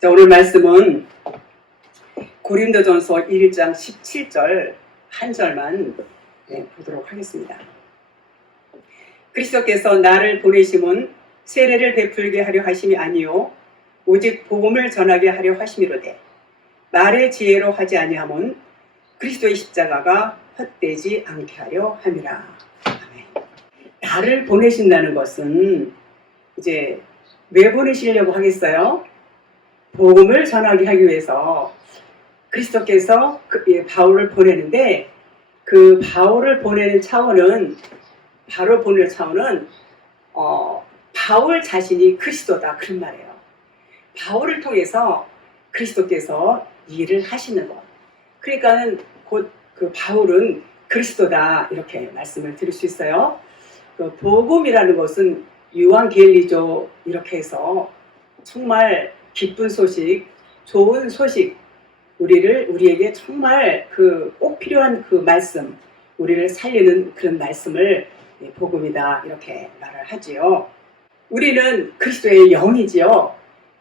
자, 오늘 말씀은 고린도전서 1장 17절 한 절만 보도록 하겠습니다. 그리스도께서 나를 보내심은 세례를 베풀게 하려 하심이 아니요 오직 복음을 전하게 하려 하심이로되 말의 지혜로 하지 아니함은 그리스도의 십자가가 헛되지 않게 하려 함이라. 아멘. 나를 보내신다는 것은 이제 왜 보내시려고 하겠어요? 복음을 전하게 하기 위해서 그리스도께서 바울을 보내는데, 그 바울을 보내는 차원은 바울 자신이 그리스도다, 그런 말이에요. 바울을 통해서 그리스도께서 일을 하시는 것. 그러니까는 곧 그 바울은 그리스도다, 이렇게 말씀을 드릴 수 있어요. 그 복음이라는 것은 유앙겔리조, 이렇게 해서 정말 기쁜 소식, 좋은 소식, 우리에게 정말 꼭 필요한 그 말씀, 우리를 살리는 그런 말씀을 복음이다, 이렇게 말을 하지요. 우리는 그리스도의 영이지요.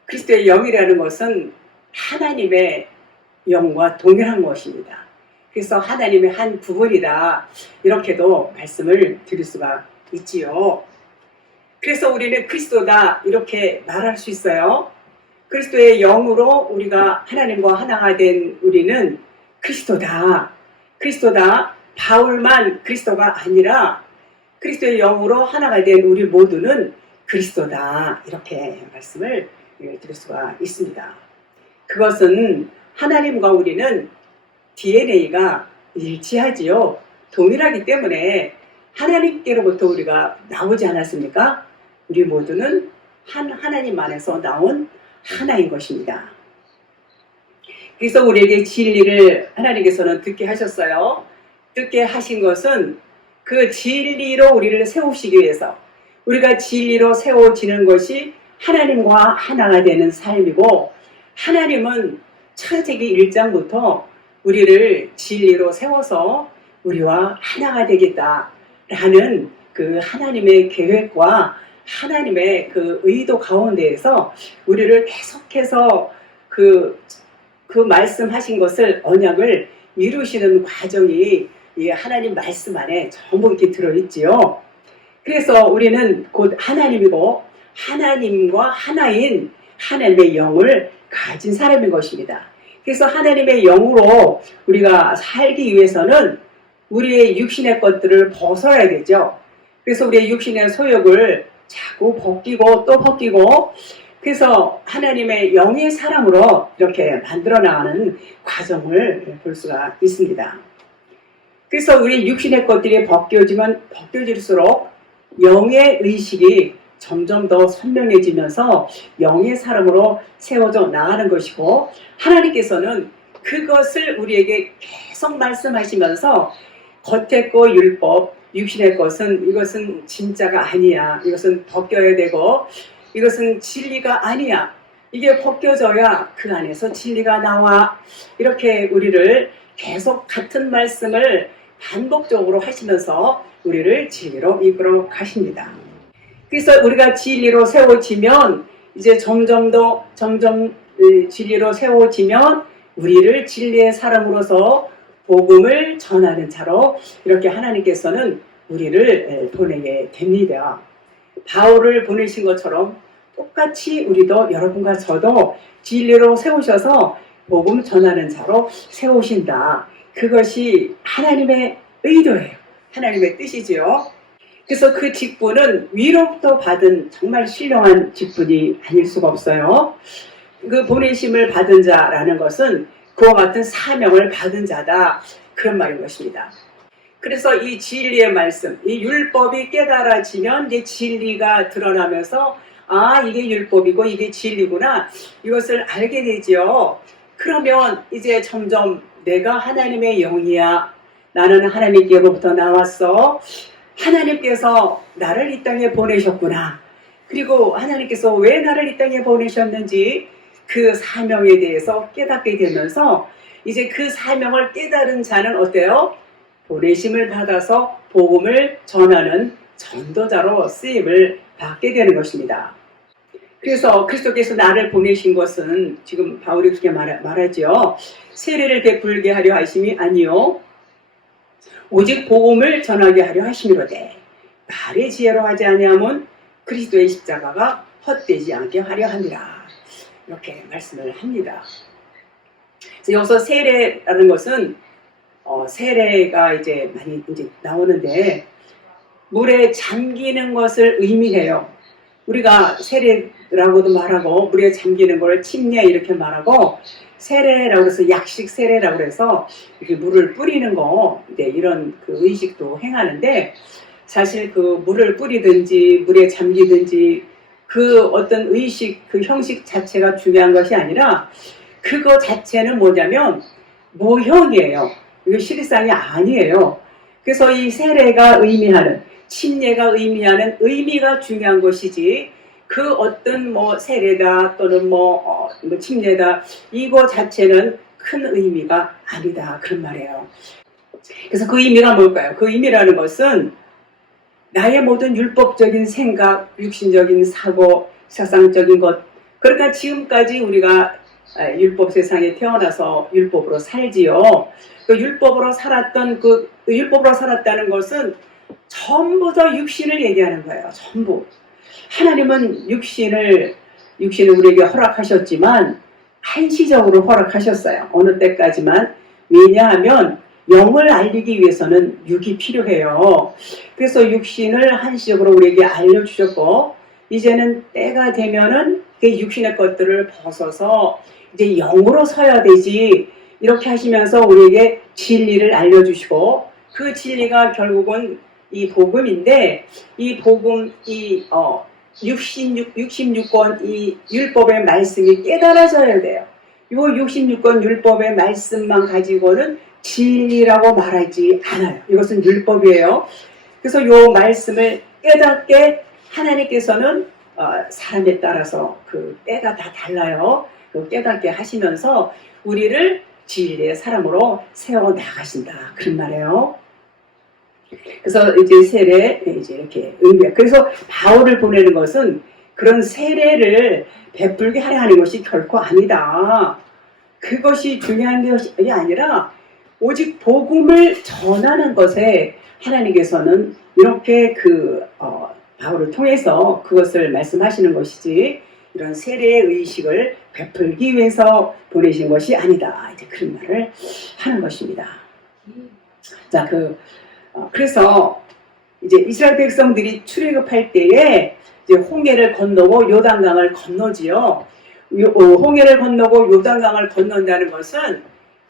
그리스도의 영이라는 것은 하나님의 영과 동일한 것입니다. 그래서 하나님의 한 부분이다, 이렇게도 말씀을 드릴 수가 있지요. 그래서 우리는 그리스도다, 이렇게 말할 수 있어요. 그리스도의 영으로 우리가 하나님과 하나가 된 우리는 그리스도다. 바울만 그리스도가 아니라 그리스도의 영으로 하나가 된 우리 모두는 그리스도다, 이렇게 말씀을 드릴 수가 있습니다. 그것은 하나님과 우리는 DNA가 일치하지요. 동일하기 때문에 하나님께로부터 우리가 나오지 않았습니까? 우리 모두는 하나님 안에서 나온 하나인 것입니다. 그래서 우리에게 진리를 하나님께서는 듣게 하셨어요. 듣게 하신 것은 그 진리로 우리를 세우시기 위해서, 우리가 진리로 세워지는 것이 하나님과 하나가 되는 삶이고, 하나님은 창세기 1장부터 우리를 진리로 세워서 우리와 하나가 되겠다라는 그 하나님의 계획과 하나님의 그 의도 가운데에서 우리를 계속해서 그 말씀하신 것을, 언약을 이루시는 과정이 이 하나님 말씀 안에 전부 이렇게 들어있지요. 그래서 우리는 곧 하나님이고 하나님과 하나인 하나님의 영을 가진 사람인 것입니다. 그래서 하나님의 영으로 우리가 살기 위해서는 우리의 육신의 것들을 벗어야 되죠. 그래서 우리의 육신의 소욕을 자꾸 벗기고 또 벗기고, 그래서 하나님의 영의 사람으로 이렇게 만들어 나가는 과정을 볼 수가 있습니다. 그래서 우리 육신의 것들이 벗겨질수록 영의 의식이 점점 더 선명해지면서 영의 사람으로 세워져 나가는 것이고, 하나님께서는 그것을 우리에게 계속 말씀하시면서 겉의 거 율법, 육신의 것은 이것은 진짜가 아니야, 이것은 벗겨야 되고 이것은 진리가 아니야, 이게 벗겨져야 그 안에서 진리가 나와, 이렇게 우리를 계속 같은 말씀을 반복적으로 하시면서 우리를 진리로 이끌어 가십니다. 그래서 우리가 진리로 세워지면, 이제 점점 진리로 세워지면 우리를 진리의 사람으로서 복음을 전하는 자로 이렇게 하나님께서는 우리를 보내게 됩니다. 바울을 보내신 것처럼 똑같이 우리도, 여러분과 저도 진리로 세우셔서 복음 전하는 자로 세우신다. 그것이 하나님의 의도예요. 하나님의 뜻이지요. 그래서 그 직분은 위로부터 받은 정말 신령한 직분이 아닐 수가 없어요. 그 보내심을 받은 자라는 것은 그와 같은 사명을 받은 자다, 그런 말인 것입니다. 그래서 이 진리의 말씀, 이 율법이 깨달아지면 이제 진리가 드러나면서, 아, 이게 율법이고 이게 진리구나, 이것을 알게 되지요. 그러면 이제 점점 내가 하나님의 영이야, 나는 하나님께로부터 나왔어, 하나님께서 나를 이 땅에 보내셨구나, 그리고 하나님께서 왜 나를 이 땅에 보내셨는지 그 사명에 대해서 깨닫게 되면서, 이제 그 사명을 깨달은 자는 어때요? 보내심을 받아서 복음을 전하는 전도자로 쓰임을 받게 되는 것입니다. 그래서 그리스도께서 나를 보내신 것은 지금 바울이 그렇게 말하죠. 세례를 베풀게 하려 하심이 아니요 오직 복음을 전하게 하려 하심이로되 말의 지혜로 하지 아니하면 그리스도의 십자가가 헛되지 않게 하려 함이라. 이렇게 말씀을 합니다. 그래서 여기서 세례라는 것은 세례가 이제 많이 이제 나오는데 물에 잠기는 것을 의미해요. 우리가 세례라고도 말하고 물에 잠기는 걸 침례 이렇게 말하고 세례라고 해서 약식 세례라고 해서 이렇게 물을 뿌리는 거 이제 이런 그 의식도 행하는데 사실 그 물을 뿌리든지 물에 잠기든지 그 어떤 의식 그 형식 자체가 중요한 것이 아니라 그거 자체는 뭐냐면 모형이에요. 이거 실상이 아니에요. 그래서 이 세례가 의미하는 침례가 의미하는 의미가 중요한 것이지 그 어떤 뭐 세례다 또는 뭐 침례다 이거 자체는 큰 의미가 아니다 그런 말이에요. 그래서 그 의미가 뭘까요? 그 의미라는 것은 나의 모든 율법적인 생각, 육신적인 사고, 사상적인 것 그러니까 지금까지 우리가 율법 세상에 태어나서 율법으로 살지요. 그 율법으로 살았던 그 율법으로 살았다는 것은 전부 다 육신을 얘기하는 거예요. 전부. 하나님은 육신을 우리에게 허락하셨지만 한시적으로 허락하셨어요. 어느 때까지만. 왜냐하면 영을 알리기 위해서는 육이 필요해요. 그래서 육신을 한시적으로 우리에게 알려주셨고 이제는 때가 되면은 그 육신의 것들을 벗어서 이제 영으로 서야 되지 이렇게 하시면서 우리에게 진리를 알려주시고 그 진리가 결국은 이 복음인데 이 복음 이 66권 이 율법의 말씀이 깨달아져야 돼요. 이 66권 율법의 말씀만 가지고는 진리라고 말하지 않아요. 이것은 율법이에요. 그래서 이 말씀을 깨닫게 하나님께서는 사람에 따라서 그 때가 다 달라요. 그 깨닫게 하시면서 우리를 진리의 사람으로 세워 나가신다. 그런 말이에요. 그래서 이제 세례 이제 이렇게 의미야. 그래서 바울을 보내는 것은 그런 세례를 베풀게 하려 하는 것이 결코 아니다. 그것이 중요한 것이 아니라 오직 복음을 전하는 것에 하나님께서는 이렇게 바울을 통해서 그것을 말씀하시는 것이지 이런 세례의 의식을 베풀기 위해서 보내신 것이 아니다. 이제 그런 말을 하는 것입니다. 자, 그래서 이제 이스라엘 백성들이 출애굽할 때에 이제 홍해를 건너고 요단강을 건너지요. 홍해를 건너고 요단강을 건넌다는 것은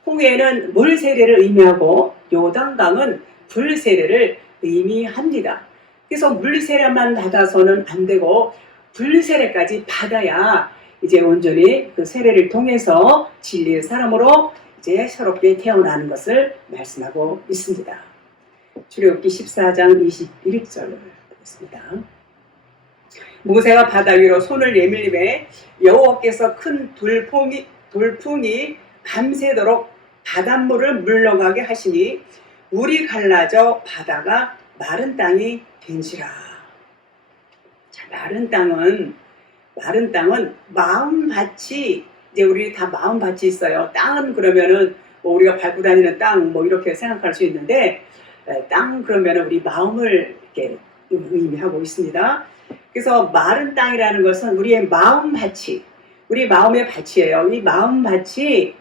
홍해는 물 세례를 의미하고 요단강은 불 세례를 의미합니다. 그래서 물 세례만 받아서는 안 되고 불 세례까지 받아야 이제 온전히 그 세례를 통해서 진리의 사람으로 이제 새롭게 태어나는 것을 말씀하고 있습니다. 출애굽기 14장 21절 보겠습니다. 모세가 바다 위로 손을 내밀림에 여호와께서 큰 돌풍이 밤새도록 바닷물을 물러가게 하시니 물이 갈라져 바다가 마른 땅이 된지라. 자, 마른 땅은 마음밭이 이제 우리 다 마음밭이 있어요. 땅은 그러면은 뭐 우리가 밟고 다니는 땅 뭐 이렇게 생각할 수 있는데 땅 그러면은 우리 마음을 이렇게 의미하고 있습니다. 그래서 마른 땅이라는 것은 우리의 마음밭이 우리 마음의 밭이에요. 이 마음밭이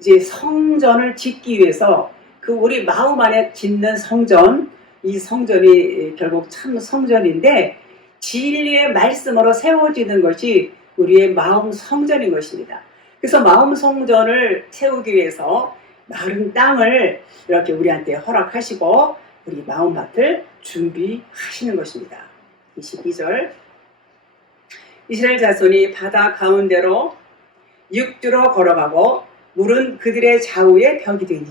이제 성전을 짓기 위해서 그 우리 마음 안에 짓는 성전 이 성전이 결국 참 성전인데 진리의 말씀으로 세워지는 것이 우리의 마음 성전인 것입니다. 그래서 마음 성전을 세우기 위해서 마른 땅을 이렇게 우리한테 허락하시고 우리 마음밭을 준비하시는 것입니다. 22절 이스라엘 자손이 바다 가운데로 육주로 걸어가고 물은 그들의 좌우에 벽이 되니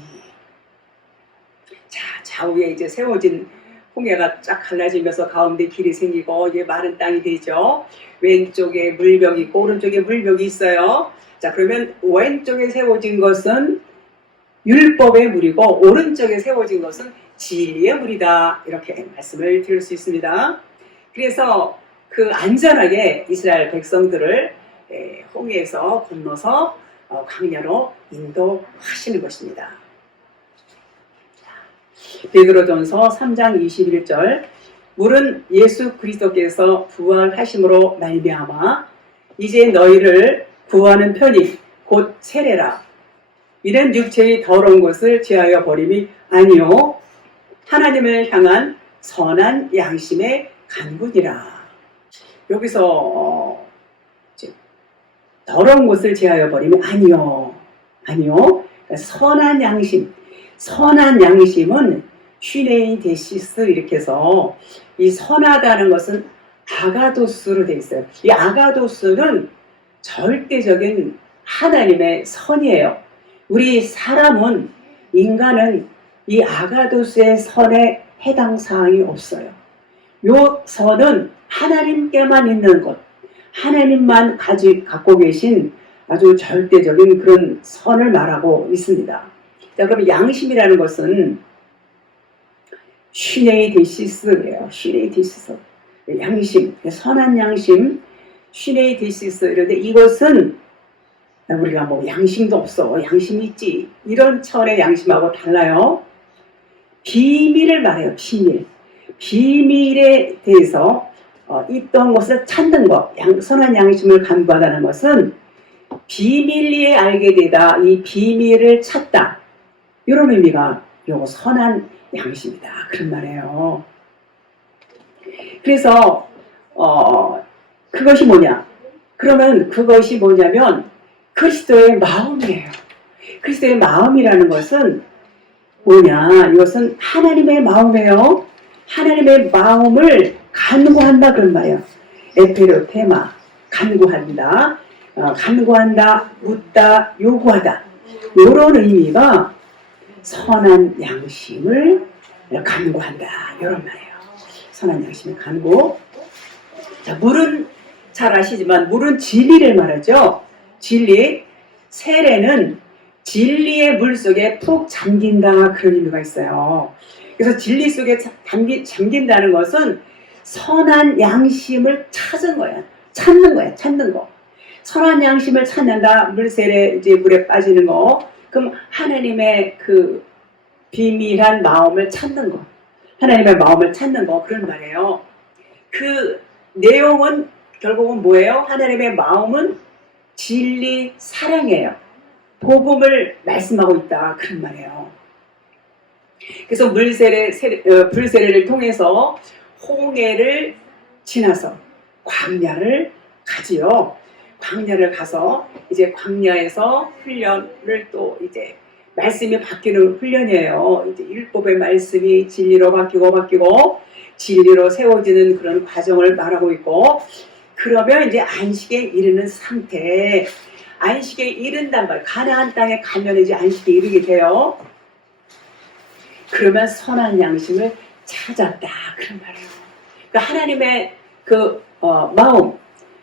자 좌우에 이제 세워진 홍해가 쫙 갈라지면서 가운데 길이 생기고 이게 마른 땅이 되죠. 왼쪽에 물벽이 있고 오른쪽에 물벽이 있어요. 자 그러면 왼쪽에 세워진 것은 율법의 물이고 오른쪽에 세워진 것은 진리의 물이다. 이렇게 말씀을 드릴 수 있습니다. 그래서 그 안전하게 이스라엘 백성들을 홍해에서 건너서 광야로 인도하시는 것입니다. 베드로전서 3장 21절 물은 예수 그리스도께서 부활하심으로 말미암아 이제 너희를 구하는 편이 곧 세례라. 이는 육체의 더러운 것을 제하여 버림이 아니요 하나님을 향한 선한 양심의 간구니라. 여기서 더러운 것을 제하여 버림이 아니요. 그러니까 선한 양심은 슈네이 데시스 이렇게 해서 이 선하다는 것은 아가도스로 되어 있어요. 이 아가도스는 절대적인 하나님의 선이에요. 우리 인간은 이 아가도스의 선에 해당 사항이 없어요. 요 선은 하나님께만 있는 것, 하나님만 갖고 계신 아주 절대적인 그런 선을 말하고 있습니다. 자, 그럼 양심이라는 것은 슈네이 데시스예요. 슈네이 데시스. 양심, 선한 양심, 슈네이 데시스. 이런데 이것은 우리가 뭐 양심도 없어, 양심이 있지. 이런 차원의 양심하고 달라요. 비밀을 말해요. 비밀에 대해서 있던 것을 찾는 것, 선한 양심을 간구하다는 것은 비밀리에 알게 되다, 이 비밀을 찾다. 이런 의미가 요거 선한 양심이다. 그런 말이에요. 그래서 그것이 뭐냐? 그러면 그것이 뭐냐면 그리스도의 마음이에요. 그리스도의 마음이라는 것은 뭐냐? 이것은 하나님의 마음이에요. 하나님의 마음을 간구한다 그런 말이에요. 에페르테마, 간구한다. 간구한다, 묻다, 요구하다. 이런 의미가 선한 양심을 간구한다. 이런 말이에요. 선한 양심을 간구. 자, 물은 잘 아시지만 물은 진리를 말하죠. 진리. 세례는 진리의 물 속에 푹 잠긴다. 그런 의미가 있어요. 그래서 진리 속에 잠긴다는 것은 선한 양심을 찾는 거야. 찾는 거. 선한 양심을 찾는다. 물세례, 이제 물에 빠지는 거. 그럼 하나님의 그 비밀한 마음을 찾는 거. 하나님의 마음을 찾는 거. 그런 말이에요. 그 내용은 결국은 뭐예요? 하나님의 마음은 진리, 사랑이에요. 복음을 말씀하고 있다. 그런 말이에요. 그래서 불세례를 통해서 홍해를 지나서 광야를 가지요. 광야를 가서 이제 광야에서 훈련을 또 이제 말씀이 바뀌는 훈련이에요. 이제 율법의 말씀이 진리로 바뀌고 진리로 세워지는 그런 과정을 말하고 있고, 그러면 이제 안식에 이르는 상태, 안식에 이른단 말, 가나안 땅에 가면 이제 안식에 이르게 돼요. 그러면 선한 양심을 찾았다. 그런 말이에요. 그러니까 하나님의 그 마음,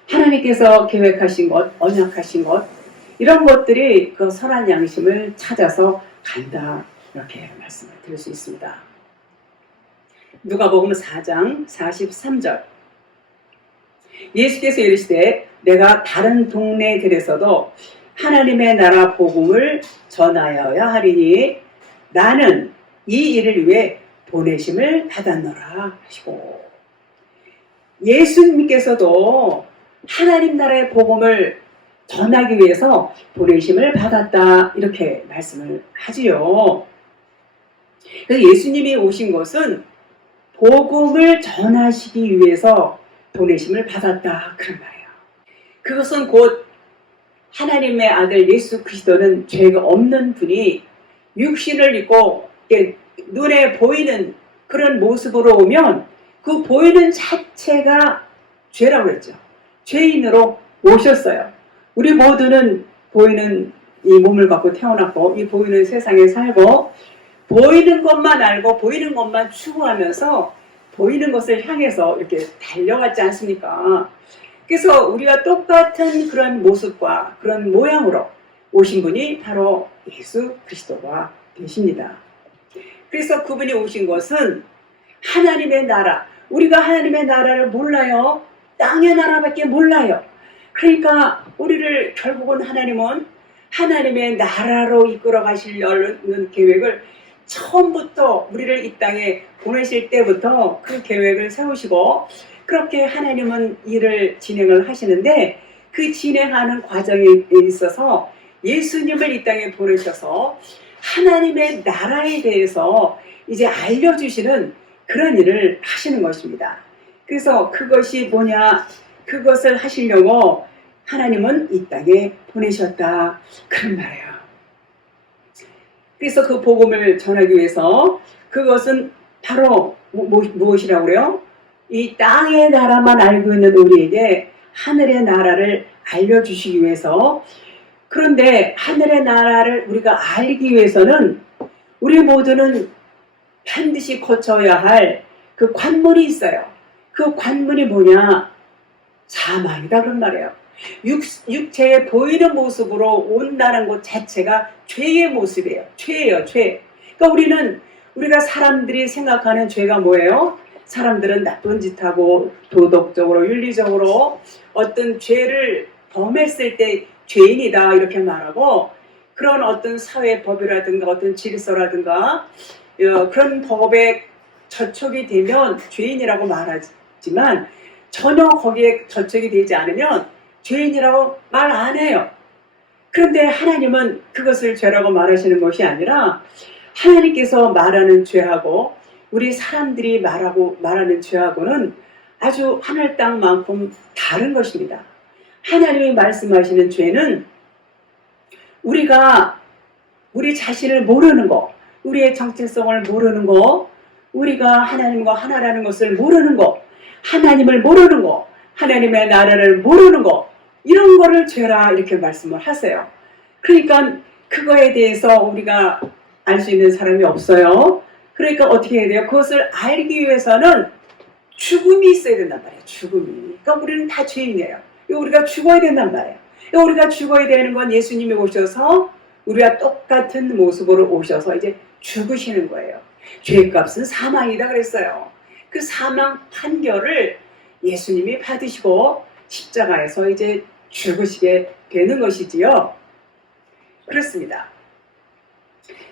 하나님께서 계획하신 것, 언약하신 것, 이런 것들이 그 선한 양심을 찾아서 간다. 이렇게 말씀을 드릴 수 있습니다. 누가복음 4장 43절. 예수께서 이르시되 내가 다른 동네들에서도 하나님의 나라 복음을 전하여야 하리니 나는 이 일을 위해 보내심을 받았노라 하시고, 예수님께서도 하나님 나라의 복음을 전하기 위해서 보내심을 받았다. 이렇게 말씀을 하지요. 그래서 예수님이 오신 것은 복음을 전하시기 위해서 보내심을 받았다. 그런 말이에요. 그것은 곧 하나님의 아들 예수 그리스도는 죄가 없는 분이 육신을 입고 눈에 보이는 그런 모습으로 오면 그 보이는 자체가 죄라고 했죠. 죄인으로 오셨어요. 우리 모두는 보이는 이 몸을 갖고 태어났고 이 보이는 세상에 살고 보이는 것만 알고 보이는 것만 추구하면서 보이는 것을 향해서 이렇게 달려갔지 않습니까? 그래서 우리가 똑같은 그런 모습과 그런 모양으로 오신 분이 바로 예수 그리스도가 되십니다. 그래서 그분이 오신 것은 하나님의 나라, 우리가 하나님의 나라를 몰라요. 땅의 나라밖에 몰라요. 그러니까 우리를 결국은 하나님은 하나님의 나라로 이끌어 가시려는 계획을 처음부터 우리를 이 땅에 보내실 때부터 그 계획을 세우시고 그렇게 하나님은 일을 진행을 하시는데 그 진행하는 과정에 있어서 예수님을 이 땅에 보내셔서 하나님의 나라에 대해서 이제 알려주시는 그런 일을 하시는 것입니다. 그래서 그것이 뭐냐, 그것을 하시려고 하나님은 이 땅에 보내셨다, 그런 말이에요. 그래서 그 복음을 전하기 위해서 그것은 바로 무엇이라고 그래요? 이 땅의 나라만 알고 있는 우리에게 하늘의 나라를 알려주시기 위해서. 그런데 하늘의 나라를 우리가 알기 위해서는 우리 모두는 반드시 거쳐야 할 그 관문이 있어요. 그 관문이 뭐냐? 사망이다, 그런 말이에요. 육체에 보이는 모습으로 온다는 것 자체가 죄의 모습이에요. 죄예요, 죄. 그러니까 우리가 사람들이 생각하는 죄가 뭐예요? 사람들은 나쁜 짓 하고 도덕적으로, 윤리적으로 어떤 죄를 범했을 때 죄인이다, 이렇게 말하고, 그런 어떤 사회법이라든가 어떤 질서라든가 그런 법에 저촉이 되면 죄인이라고 말하지만 전혀 거기에 저촉이 되지 않으면 죄인이라고 말 안 해요. 그런데 하나님은 그것을 죄라고 말하시는 것이 아니라 하나님께서 말하는 죄하고 우리 사람들이 말하는 죄하고는 아주 하늘 땅만큼 다른 것입니다. 하나님이 말씀하시는 죄는 우리가 우리 자신을 모르는 거, 우리의 정체성을 모르는 거, 우리가 하나님과 하나라는 것을 모르는 거, 하나님을 모르는 거, 하나님의 나라를 모르는 거, 이런 거를 죄라 이렇게 말씀을 하세요. 그러니까 그거에 대해서 우리가 알 수 있는 사람이 없어요. 그러니까 어떻게 해야 돼요? 그것을 알기 위해서는 죽음이 있어야 된단 말이에요. 죽음이. 그러니까 우리는 다 죄인이에요. 우리가 죽어야 된단 말이에요. 우리가 죽어야 되는 건 예수님이 오셔서 우리와 똑같은 모습으로 오셔서 이제 죽으시는 거예요. 죄값은 사망이다 그랬어요. 그 사망 판결을 예수님이 받으시고 십자가에서 이제 죽으시게 되는 것이지요. 그렇습니다.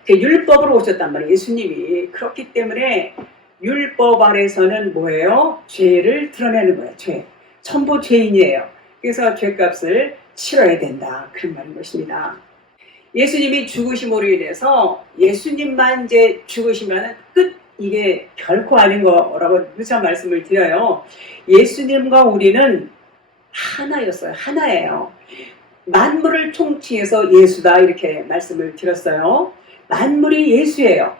율법으로 오셨단 말이에요. 예수님이. 그렇기 때문에 율법 아래서는 뭐예요? 죄를 드러내는 거예요. 죄. 전부 죄인이에요. 그래서 죄값을 치러야 된다, 그런 말인 것입니다. 예수님이 죽으심으로 인해서 예수님만 이제 죽으시면 끝, 이게 결코 아닌 거라고 누차 말씀을 드려요. 예수님과 우리는 하나였어요. 하나예요. 만물을 통칭해서 예수다, 이렇게 말씀을 드렸어요. 만물이 예수예요.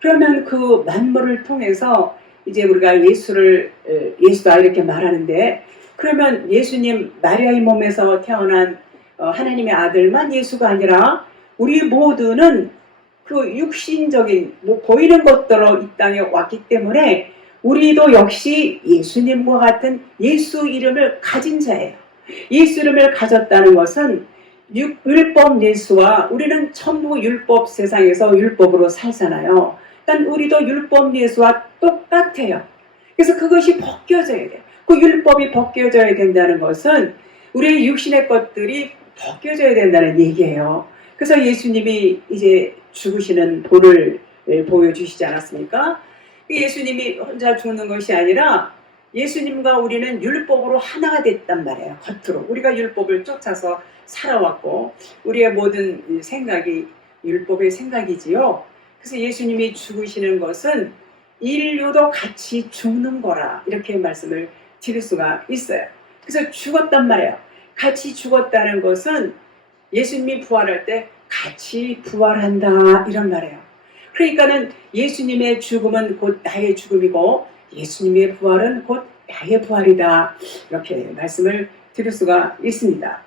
그러면 그 만물을 통해서 이제 우리가 예수다 이렇게 말하는데, 그러면 예수님 마리아의 몸에서 태어난 하나님의 아들만 예수가 아니라 우리 모두는 그 육신적인 보이는 것들로 이 땅에 왔기 때문에 우리도 역시 예수님과 같은 예수 이름을 가진 자예요. 예수 이름을 가졌다는 것은 율법 예수와 우리는 전부 율법 세상에서 율법으로 살잖아요. 그러니까 우리도 율법 예수와 똑같아요. 그래서 그것이 벗겨져야 돼요. 그 율법이 벗겨져야 된다는 것은 우리의 육신의 것들이 벗겨져야 된다는 얘기예요. 그래서 예수님이 이제 죽으시는 본을 보여주시지 않았습니까? 예수님이 혼자 죽는 것이 아니라 예수님과 우리는 율법으로 하나가 됐단 말이에요. 겉으로. 우리가 율법을 쫓아서 살아왔고 우리의 모든 생각이 율법의 생각이지요. 그래서 예수님이 죽으시는 것은 인류도 같이 죽는 거라, 이렇게 말씀을 드릴 수가 있어요. 그래서 죽었단 말이에요. 같이 죽었다는 것은 예수님이 부활할 때 같이 부활한다, 이런 말이에요. 그러니까는 예수님의 죽음은 곧 나의 죽음이고 예수님의 부활은 곧 나의 부활이다, 이렇게 말씀을 드릴 수가 있습니다.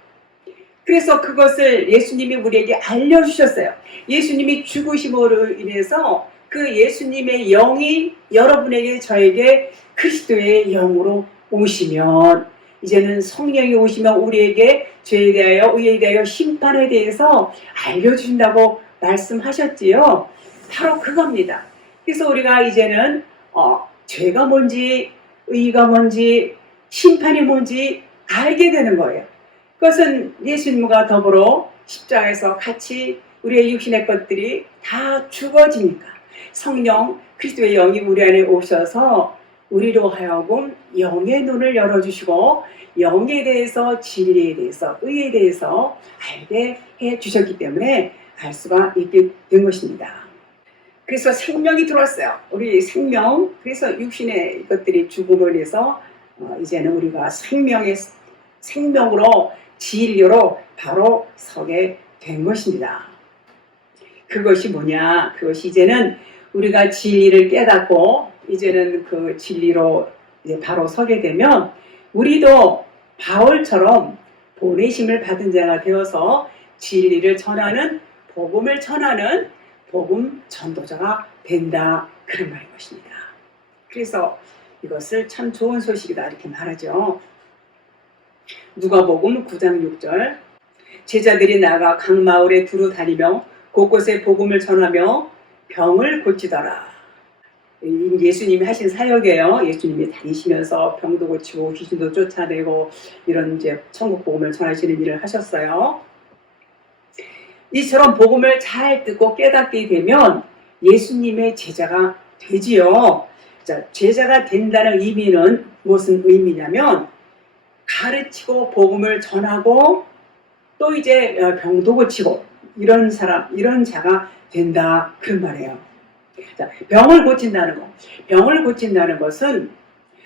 그래서 그것을 예수님이 우리에게 알려주셨어요. 예수님이 죽으심으로 인해서 그 예수님의 영이 여러분에게, 저에게 그리스도의 영으로 오시면, 이제는 성령이 오시면 우리에게 죄에 대하여, 의에 대하여, 심판에 대해서 알려주신다고 말씀하셨지요. 바로 그겁니다. 그래서 우리가 이제는 죄가 뭔지, 의가 뭔지, 심판이 뭔지 알게 되는 거예요. 그것은 예수님과 더불어 십자가에서 같이 우리의 육신의 것들이 다 죽어지니까 성령 그리스도의 영이 우리 안에 오셔서 우리로 하여금 영의 눈을 열어주시고 영에 대해서 진리에 대해서 의에 대해서 알게 해주셨기 때문에 알 수가 있게 된 것입니다. 그래서 생명이 들어왔어요. 우리 생명, 그래서 육신의 것들이 죽음으로 인해서 이제는 우리가 생명으로 진리로 바로 서게 된 것입니다. 그것이 뭐냐? 그것이 이제는 우리가 진리를 깨닫고 이제는 그 진리로 이제 바로 서게 되면 우리도 바울처럼 보내심을 받은 자가 되어서 진리를 전하는 복음을 전하는 복음 전도자가 된다 그런 말인 것입니다. 그래서 이것을 참 좋은 소식이다 이렇게 말하죠. 누가복음 9장 6절 제자들이 나가 각 마을에 두루 다니며 곳곳에 복음을 전하며 병을 고치더라. 예수님이 하신 사역이에요. 예수님이 다니시면서 병도 고치고 귀신도 쫓아내고 이런 이제 천국 복음을 전하시는 일을 하셨어요. 이처럼 복음을 잘 듣고 깨닫게 되면 예수님의 제자가 되지요. 자, 제자가 된다는 의미는 무슨 의미냐면 가르치고 복음을 전하고 또 이제 병도 고치고 이런 사람, 이런 자가 된다 그런 말이에요. 자, 병을 고친다는 것. 병을 고친다는 것은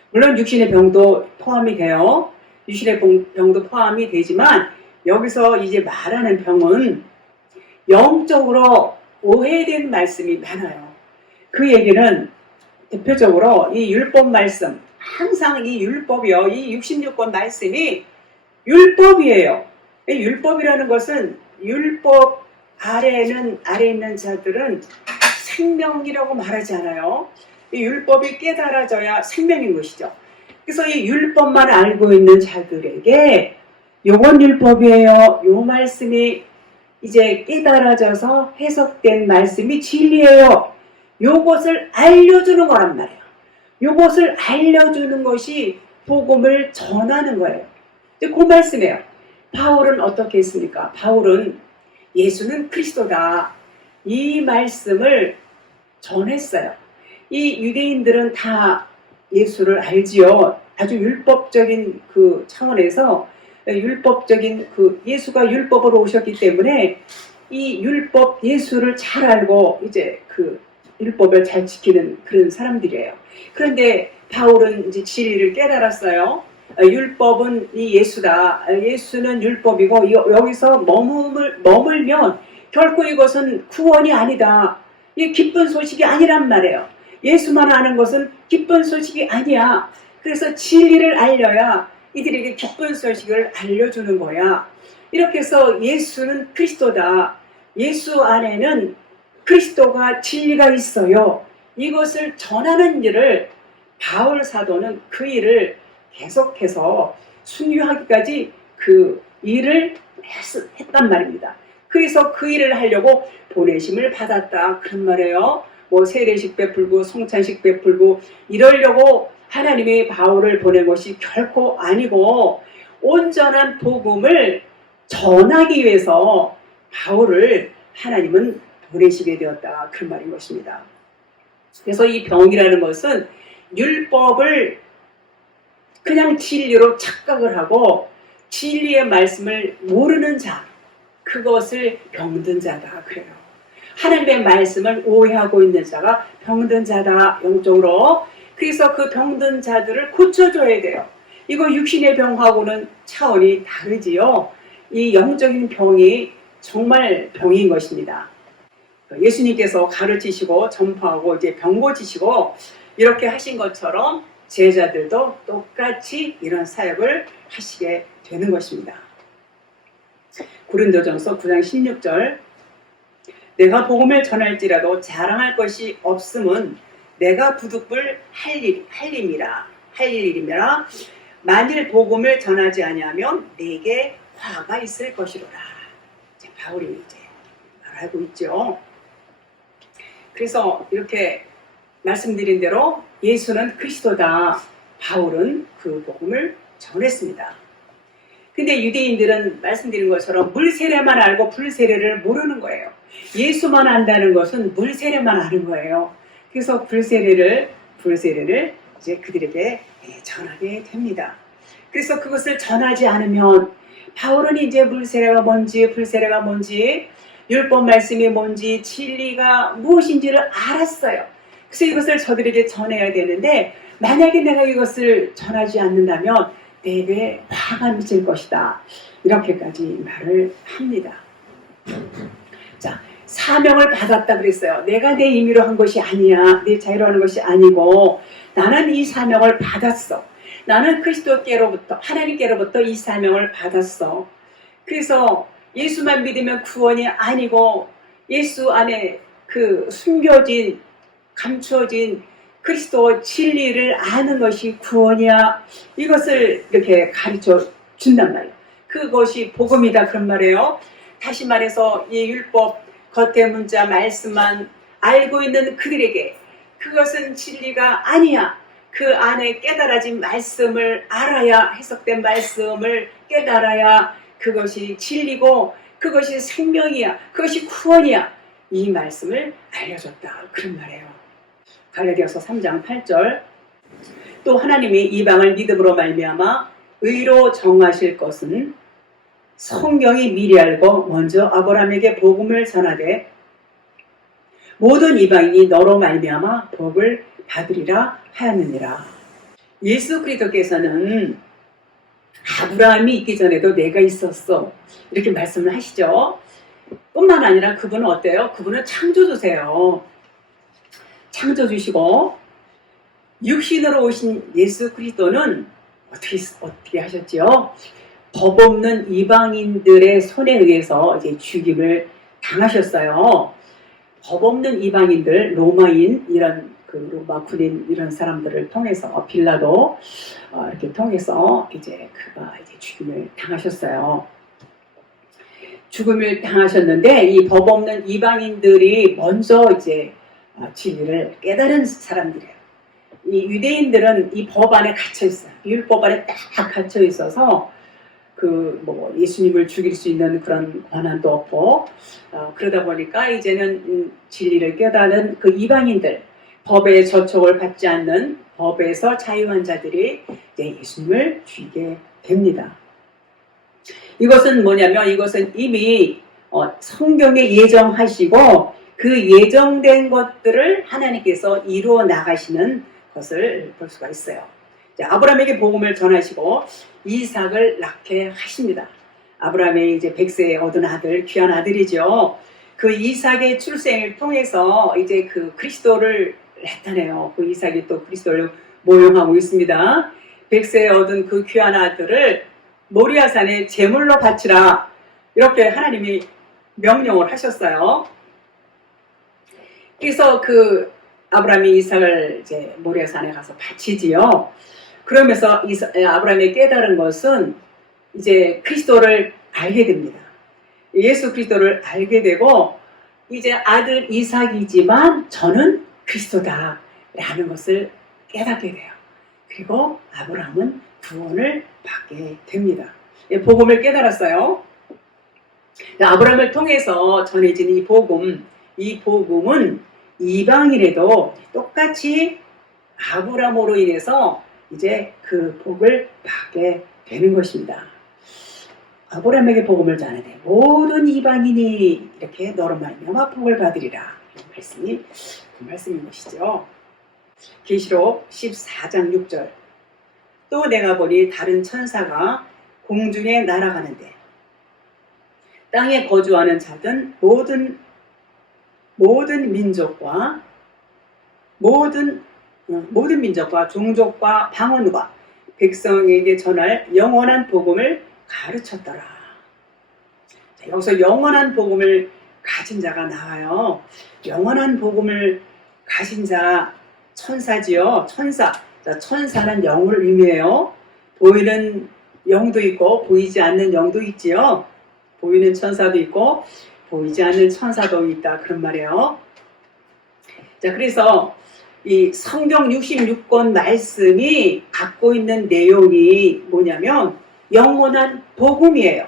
물론 육신의 병도 포함이 돼요. 육신의 병도 포함이 되지만 여기서 이제 말하는 병은 영적으로 오해된 말씀이 많아요. 그 얘기는 대표적으로 이 율법 말씀, 항상 이 율법이요. 이 66권 말씀이 율법이에요. 율법이라는 것은 율법 아래에 있는 자들은 생명이라고 말하지 않아요. 이 율법이 깨달아져야 생명인 것이죠. 그래서 이 율법만 알고 있는 자들에게 요건 율법이에요. 요 말씀이 이제 깨달아져서 해석된 말씀이 진리예요. 요것을 알려주는 거란 말이에요. 요것을 알려주는 것이 복음을 전하는 거예요. 그 말씀이에요. 바울은 어떻게 했습니까? 바울은 예수는 그리스도다. 이 말씀을 전했어요. 이 유대인들은 다 예수를 알지요. 아주 율법적인 그 차원에서 율법적인 그 예수가 율법으로 오셨기 때문에 이 율법 예수를 잘 알고 이제 그 율법을 잘 지키는 그런 사람들이에요. 그런데 바울은 이제 진리를 깨달았어요. 율법은 이 예수다. 예수는 율법이고 여기서 머물면 결코 이것은 구원이 아니다. 이게 기쁜 소식이 아니란 말이에요. 예수만 아는 것은 기쁜 소식이 아니야. 그래서 진리를 알려야 이들에게 기쁜 소식을 알려주는 거야. 이렇게 해서 예수는 그리스도다. 예수 안에는 그리스도가 진리가 있어요. 이것을 전하는 일을 바울 사도는 그 일을 계속해서 순교하기까지 그 일을 했단 말입니다. 그래서 그 일을 하려고 보내심을 받았다 그런 말이에요. 뭐 세례식 베풀고 성찬식 베풀고 이러려고 하나님의 바울을 보낸 것이 결코 아니고 온전한 복음을 전하기 위해서 바울을 하나님은 보내시게 되었다 그런 말인 것입니다. 그래서 이 병이라는 것은 율법을 그냥 진리로 착각을 하고 진리의 말씀을 모르는 자, 그것을 병든 자다 그래요. 하나님의 말씀을 오해하고 있는 자가 병든 자다 영적으로. 그래서 그 병든 자들을 고쳐줘야 돼요. 이거 육신의 병하고는 차원이 다르지요. 이 영적인 병이 정말 병인 것입니다. 예수님께서 가르치시고 전파하고 이제 병 고치시고 이렇게 하신 것처럼 제자들도 똑같이 이런 사역을 하시게 되는 것입니다. 고린도전서 9장 16절 내가 복음을 전할지라도 자랑할 것이 없음은 내가 부득불 할 일이라 만일 복음을 전하지 아니하면 내게 화가 있을 것이로라. 이제 바울이 이제 말하고 있죠. 그래서 이렇게 말씀드린 대로 예수는 그리스도다. 바울은 그 복음을 전했습니다. 근데 유대인들은 말씀드린 것처럼 물 세례만 알고 불 세례를 모르는 거예요. 예수만 안다는 것은 물 세례만 아는 거예요. 그래서 불 세례를 이제 그들에게 전하게 됩니다. 그래서 그것을 전하지 않으면 바울은 이제 물 세례가 뭔지 불 세례가 뭔지 율법 말씀이 뭔지 진리가 무엇인지를 알았어요. 그래서 이것을 저들에게 전해야 되는데 만약에 내가 이것을 전하지 않는다면 내게 화가 미칠 것이다. 이렇게까지 말을 합니다. 자, 사명을 받았다 그랬어요. 내가 내 임의로 한 것이 아니야. 내 자유로 하는 것이 아니고 나는 이 사명을 받았어. 나는 그리스도께로부터 하나님께로부터 이 사명을 받았어. 그래서 예수만 믿으면 구원이 아니고 예수 안에 그 숨겨진 감추어진 그리스도 진리를 아는 것이 구원이야. 이것을 이렇게 가르쳐 준단 말이에요. 그것이 복음이다 그런 말이에요. 다시 말해서 이 율법 겉의 문자 말씀만 알고 있는 그들에게 그것은 진리가 아니야. 그 안에 깨달아진 말씀을 알아야 해석된 말씀을 깨달아야 그것이 진리고 그것이 생명이야. 그것이 구원이야. 이 말씀을 알려줬다. 그런 말이에요. 갈라디아서 3장 8절 또 하나님이 이방을 믿음으로 말미암아 의로 정하실 것은 성경이 미리 알고 먼저 아브라함에게 복음을 전하되 모든 이방인이 너로 말미암아 복을 받으리라 하였느니라. 예수 그리스도께서는 아브라함이 있기 전에도 내가 있었어 이렇게 말씀을 하시죠. 뿐만 아니라 그분은 어때요? 그분은 창조주세요. 창조주시고 육신으로 오신 예수 그리스도는 어떻게 하셨지요? 법 없는 이방인들의 손에 의해서 이제 죽임을 당하셨어요. 법 없는 이방인들, 로마인 이런 그 로마 군인 이런 사람들을 통해서 빌라도 이렇게 통해서 이제 그가 이제 죽임을 당하셨어요. 죽음을 당하셨는데 이 법 없는 이방인들이 먼저 이제 진리를 깨달은 사람들이에요. 이 유대인들은 이 법 안에 갇혀 있어요. 율법 안에 딱 갇혀 있어서 그 뭐 예수님을 죽일 수 있는 그런 권한도 없고 그러다 보니까 이제는 진리를 깨닫는 그 이방인들 법의 저촉을 받지 않는 법에서 자유한 자들이 이제 예수님을 죽이게 됩니다. 이것은 뭐냐면 이것은 이미 성경에 예정하시고 그 예정된 것들을 하나님께서 이루어 나가시는 것을 볼 수가 있어요. 아브라함에게 복음을 전하시고 이삭을 낳게 하십니다. 아브라함이 이제 100세에 얻은 아들, 귀한 아들이죠. 그 이삭의 출생을 통해서 이제 그 그리스도를 나타내요. 그 이삭이 또 그리스도를 모형하고 있습니다. 100세에 얻은 그 귀한 아들을 모리아산에 제물로 바치라. 이렇게 하나님이 명령을 하셨어요. 그래서 그 아브라함이 이삭을 이제 모리아산에 가서 바치지요. 그러면서 아브라함이 깨달은 것은 이제 그리스도를 알게 됩니다. 예수 그리스도를 알게 되고 이제 아들 이삭이지만 저는 그리스도다 라는 것을 깨닫게 돼요. 그리고 아브라함은 구원을 받게 됩니다. 복음을 깨달았어요. 아브라함을 통해서 전해진 이 복음은 이방인에도 똑같이 아브라함으로 인해서 이제 그 복을 받게 되는 것입니다. 아브라함에게 복음을 전하되 모든 이방인이 이렇게 너로 말미암아 복을 받으리라. 말씀이 그 말씀인 것이죠. 계시록 14장 6절 또 내가 보니 다른 천사가 공중에 날아가는데 땅에 거주하는 자든 모든 민족과 종족과 방언과 백성에게 전할 영원한 복음을 가르쳤더라. 자, 여기서 영원한 복음을 가진 자가 나와요. 영원한 복음을 가진 자 천사지요. 천사. 자, 천사는 영을 의미해요. 보이는 영도 있고 보이지 않는 영도 있지요. 보이는 천사도 있고 보이지 않는 천사도 있다 그런 말이에요. 자, 그래서 이 성경 66권 말씀이 갖고 있는 내용이 뭐냐면 영원한 복음이에요.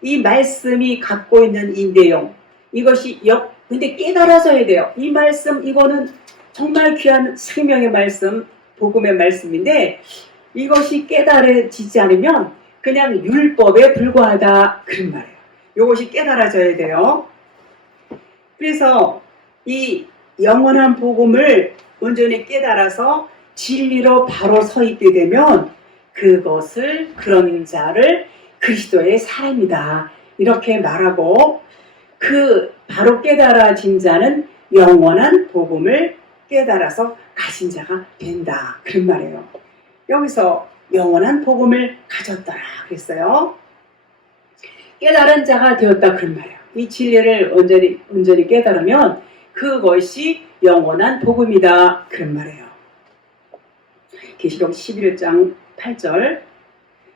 이 말씀이 갖고 있는 이 내용, 이것이 근데 깨달아서 해야 돼요. 이 말씀, 이거는 정말 귀한 생명의 말씀, 복음의 말씀인데 이것이 깨달아지지 않으면 그냥 율법에 불과하다 그런 말이에요. 이것이 깨달아져야 돼요. 그래서 이 영원한 복음을 온전히 깨달아서 진리로 바로 서 있게 되면 그런 자를 그리스도의 사람이다 이렇게 말하고, 그 바로 깨달아진 자는 영원한 복음을 깨달아서 가진 자가 된다 그런 말이에요. 여기서 영원한 복음을 가졌더라 그랬어요. 깨달은 자가 되었다 그런 말이에요. 이 진리를 온전히 깨달으면 그것이 영원한 복음이다 그런 말이에요. 계시록 11장 8절,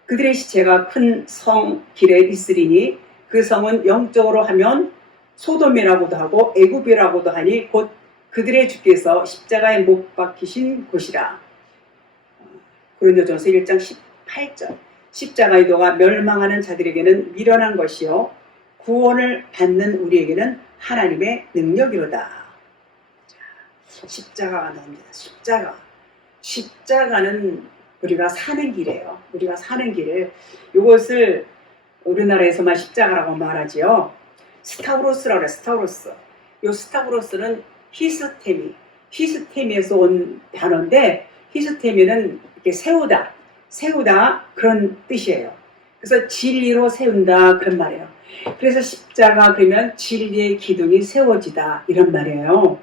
그들의 시체가 큰 성 길에 있으리니 그 성은 영적으로 하면 소돔이라고도 하고 애굽이라고도 하니 곧 그들의 주께서 십자가에 못 박히신 곳이라. 고린도전서 1장 18절, 십자가의 도가 멸망하는 자들에게는 미련한 것이요 구원을 받는 우리에게는 하나님의 능력이로다. 십자가가 나옵니다. 십자가는 우리가 사는 길이에요. 우리가 사는 길을, 이것을 우리나라에서만 십자가라고 말하지요. 스타우로스라고 해요. 스타우로스. 이 스타우로스는 히스테미에서 온 단어인데, 히스테미는 이렇게 세우다 그런 뜻이에요. 그래서 진리로 세운다 그런 말이에요. 그래서 십자가 그러면 진리의 기둥이 세워지다 이런 말이에요.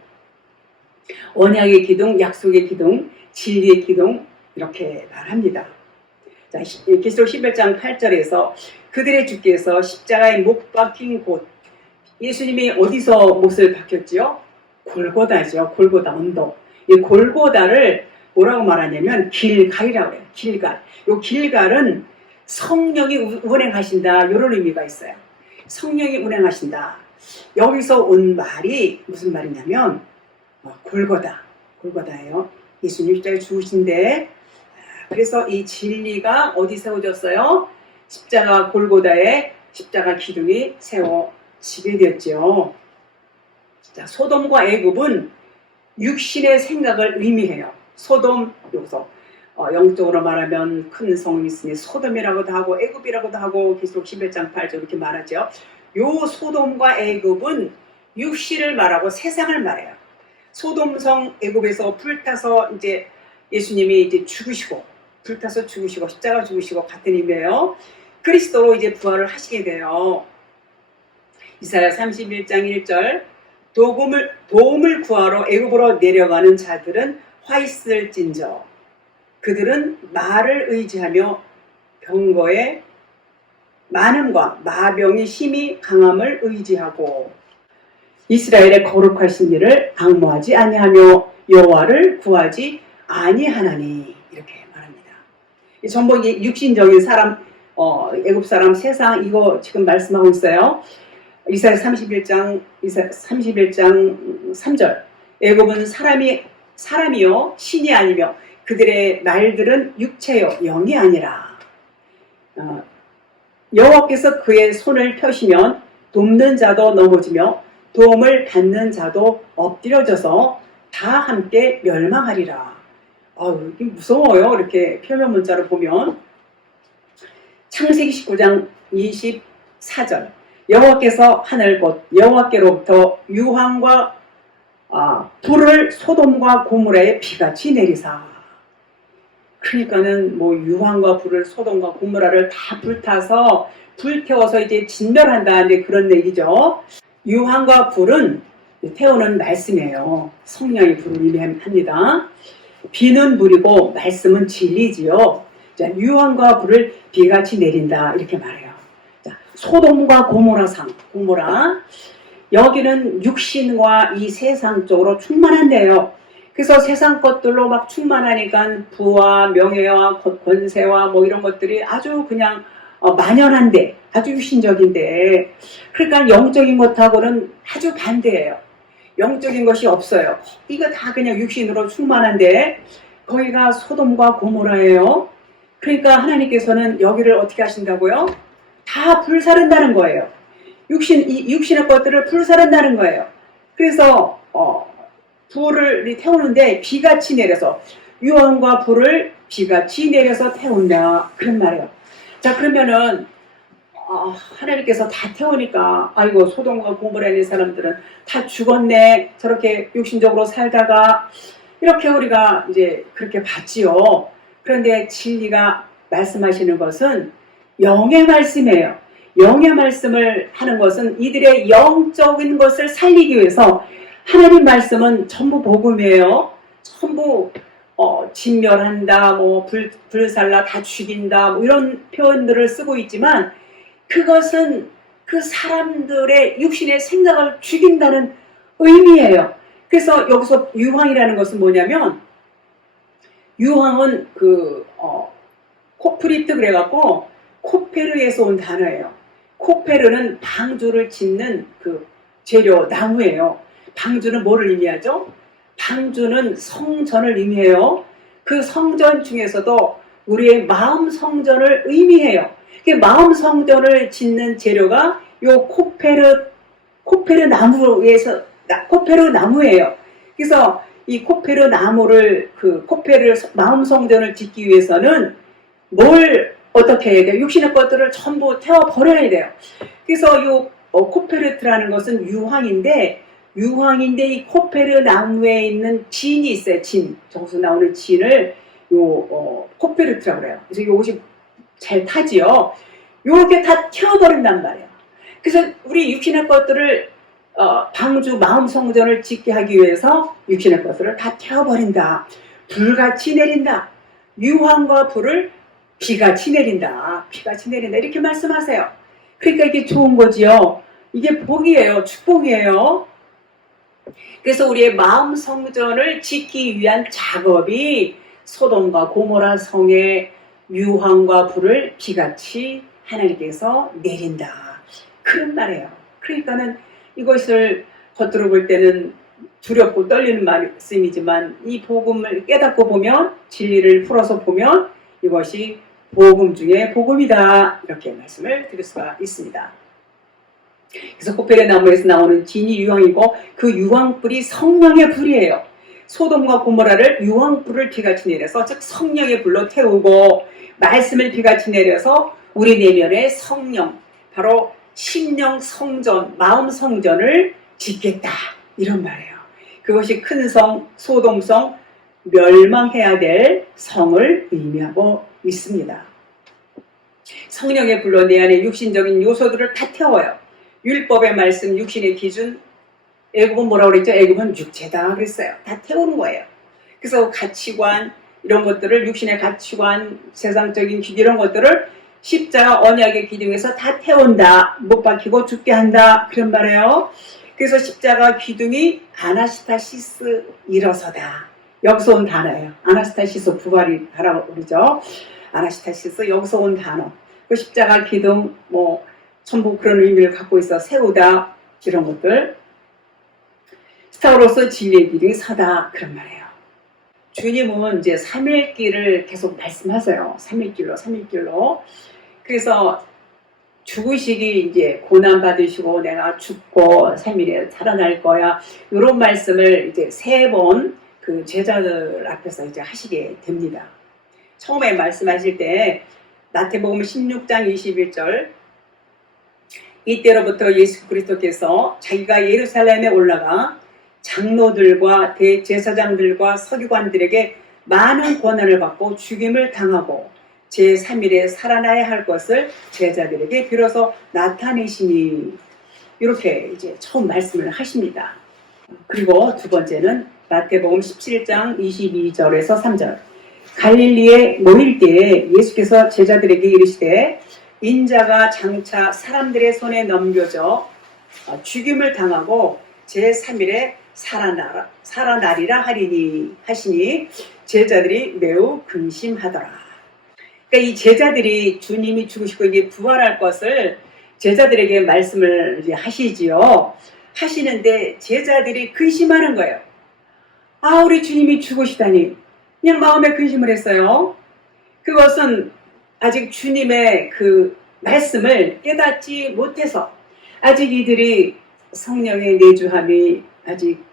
언약의 기둥, 약속의 기둥, 진리의 기둥 이렇게 말합니다. 자, 계시록 11장 8절에서 그들의 주께서 십자가에 못 박힌 곳, 예수님이 어디서 못을 박혔지요? 골고다죠. 골고다 언덕. 이 골고다를 뭐라고 말하냐면 길갈이라고 해요. 길갈. 이 길갈은 성령이 운행하신다 이런 의미가 있어요. 성령이 운행하신다. 여기서 온 말이 무슨 말이냐면 골고다예요. 예수님 십자가에 죽으신데, 그래서 이 진리가 어디 세워졌어요? 십자가 골고다에 십자가 기둥이 세워지게 되었죠. 자, 소돔과 애굽은 육신의 생각을 의미해요. 소돔, 여기서 영적으로 말하면 큰 성이 있으니 소돔이라고도 하고 애굽이라고도 하고 계시록 11장 8절 이렇게 말하죠. 요 소돔과 애굽은 육신을 말하고 세상을 말해요. 소돔성 애굽에서 불타서 이제 예수님이 이제 불타서 죽으시고 십자가 죽으시고 같은 의미예요. 그리스도로 이제 부활을 하시게 돼요. 이사야 31장 1절, 도움을 구하러 애굽으로 내려가는 자들은 화 있을진저 그들은 말을 의지하며 병거의 많음과 마병이 힘이 강함을 의지하고 이스라엘의 거룩하신 일을 앙모하지 아니하며 여호와를 구하지 아니하나니 이렇게 말합니다. 전부 육신적인 사람, 애굽 사람, 세상 이거 지금 말씀하고 있어요. 이사야 31장 3절, 애굽은 사람이요 신이 아니며 그들의 말들은 육체요 영이 아니라. 여호와께서 그의 손을 펴시면 돕는 자도 넘어지며 도움을 받는 자도 엎드려져서 다 함께 멸망하리라. 이게 무서워요. 이렇게 표면 문자로 보면. 창세기 19장 24절, 여호와께서 하늘 곧 여호와께로부터 유황과 불을 소돔과 고모라에 비같이 내리사. 그러니까는 유황과 불을 소돔과 고모라를 다 불태워서 이제 진멸한다 이제 그런 얘기죠. 유황과 불은 태우는 말씀이에요. 성령의 불을 의미합니다. 비는 물이고 말씀은 진리지요. 자, 유황과 불을 비같이 내린다 이렇게 말해요. 자, 소돔과 고모라 여기는 육신과 이 세상 쪽으로 충만한데요. 그래서 세상 것들로 막 충만하니까 부와 명예와 권세와 이런 것들이 아주 그냥 만연한데, 아주 육신적인데, 그러니까 영적인 것하고는 아주 반대예요. 영적인 것이 없어요. 이거 다 그냥 육신으로 충만한데 거기가 소돔과 고모라예요. 그러니까 하나님께서는 여기를 어떻게 하신다고요? 다 불사른다는 거예요. 육신의 것들을 불사른다는 거예요. 그래서 불을 태우는데 비같이 내려서 유황과 불을 비같이 내려서 태운다 그런 말이에요. 자, 그러면은 하나님께서 다 태우니까 아이고 소돔과 고모라 있는 사람들은 다 죽었네 저렇게 육신적으로 살다가 이렇게 우리가 이제 그렇게 봤지요. 그런데 진리가 말씀하시는 것은 영의 말씀이에요. 영의 말씀을 하는 것은 이들의 영적인 것을 살리기 위해서 하나님 말씀은 전부 복음이에요. 전부 진멸한다, 뭐 불살라, 다 죽인다, 뭐 이런 표현들을 쓰고 있지만 그것은 그 사람들의 육신의 생각을 죽인다는 의미예요. 그래서 여기서 유황이라는 것은 뭐냐면 유황은 코프리트 그래갖고 코페르에서 온 단어예요. 코페르는 방주를 짓는 그 재료 나무예요. 방주는 뭐를 의미하죠? 방주는 성전을 의미해요. 그 성전 중에서도 우리의 마음 성전을 의미해요. 그 마음 성전을 짓는 재료가 요 코페르 나무예요. 그래서 이 코페르 나무를 코페르 마음 성전을 짓기 위해서는 뭘 어떻게 해야 돼요? 육신의 것들을 전부 태워 버려야 돼요. 그래서 이 코페르트라는 것은 유황인데 이 코페르 나무에 있는 진이 있어요. 진. 저기서 나오는 진을 코페르트라고 그래요. 그래서 이것이 잘 타지요. 요렇게 다 태워버린단 말이에요. 그래서 우리 육신의 것들을 방주 마음 성전을 짓게 하기 위해서 육신의 것들을 다 태워버린다. 불같이 내린다. 유황과 불을 비같이 내린다. 비같이 내린다. 이렇게 말씀하세요. 그러니까 이게 좋은 거지요. 이게 복이에요. 축복이에요. 그래서 우리의 마음 성전을 짓기 위한 작업이 소돔과 고모라 성의 유황과 불을 비같이 하나님께서 내린다. 그런 말이에요. 그러니까는 이것을 겉으로 볼 때는 두렵고 떨리는 말씀이지만 이 복음을 깨닫고 보면 진리를 풀어서 보면 이것이 복음 중에 복음이다. 이렇게 말씀을 드릴 수가 있습니다. 그래서 코페르 나무에서 나오는 진이 유황이고 그 유황불이 성령의 불이에요. 소돔과 고모라를 유황불을 비같이 내려서 즉 성령의 불로 태우고 말씀을 비같이 내려서 우리 내면의 성령 바로 심령 성전 마음 성전을 짓겠다 이런 말이에요. 그것이 큰 성 소돔성 멸망해야 될 성을 의미하고 있습니다. 성령의 불로 내 안에 육신적인 요소들을 다 태워요. 율법의 말씀 육신의 기준 애굽은 뭐라고 그랬죠? 애굽은 육체다 그랬어요. 다 태우는 거예요. 그래서 가치관 이런 것들을 육신의 가치관 세상적인 기준 이런 것들을 십자가 언약의 기둥에서 다 태운다. 못 박히고 죽게 한다. 그런 말이에요. 그래서 십자가 기둥이 아나스타시스 일어서다. 여기서 온 단어예요. 아나스타시스 부활이라고 그러죠. 아나스타시스 여기서 온 단어. 그 십자가 기둥 뭐 전부 그런 의미를 갖고 있어. 세우다 이런 것들. 스타로서 진리의 기둥이 서다 그런 말이에요. 주님은 이제 3일길을 계속 말씀하세요. 3일길로. 그래서 죽으시기 이제 고난 받으시고 내가 죽고 3일에 살아날 거야. 이런 말씀을 이제 3번 그 제자들 앞에서 이제 하시게 됩니다. 처음에 말씀하실 때 마태복음 16장 21절 이때로부터 예수 그리스도께서 자기가 예루살렘에 올라가 장로들과 대제사장들과 서기관들에게 많은 권한을 받고 죽임을 당하고 제3일에 살아나야 할 것을 제자들에게 빌어서 나타내시니 이렇게 이제 처음 말씀을 하십니다. 그리고 두 번째는 마태복음 17장 22절에서 3절 갈릴리에 모일 때에 예수께서 제자들에게 이르시되 인자가 장차 사람들의 손에 넘겨져 죽임을 당하고 제3일에 살아나리라 하시니 제자들이 매우 근심하더라. 그러니까 이 제자들이 주님이 죽으시고 이제 부활할 것을 제자들에게 말씀을 이제 하시지요. 하시는데 제자들이 근심하는 거예요. 아, 우리 주님이 죽으시다니. 그냥 마음에 근심을 했어요. 그것은 아직 주님의 그 말씀을 깨닫지 못해서 아직 이들이 성령의 내주함이 아직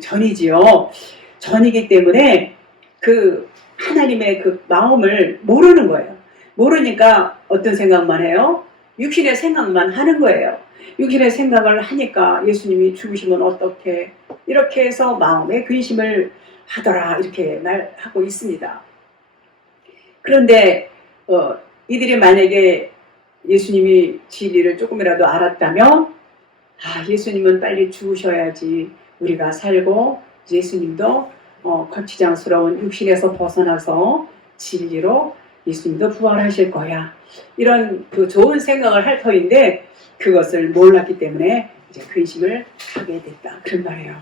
전이지요. 전이기 때문에 그 하나님의 그 마음을 모르는 거예요. 모르니까 어떤 생각만 해요? 육신의 생각만 하는 거예요. 육신의 생각을 하니까 예수님이 죽으시면 어떻게 이렇게 해서 마음에 근심을 하더라 이렇게 말하고 있습니다. 그런데 이들이 만약에 예수님이 진리를 조금이라도 알았다면 예수님은 빨리 죽으셔야지 우리가 살고 예수님도 거치장스러운 육신에서 벗어나서 진리로 예수님도 부활하실 거야. 이런 그 좋은 생각을 할 터인데 그것을 몰랐기 때문에 이제 근심을 하게 됐다. 그런 말이에요.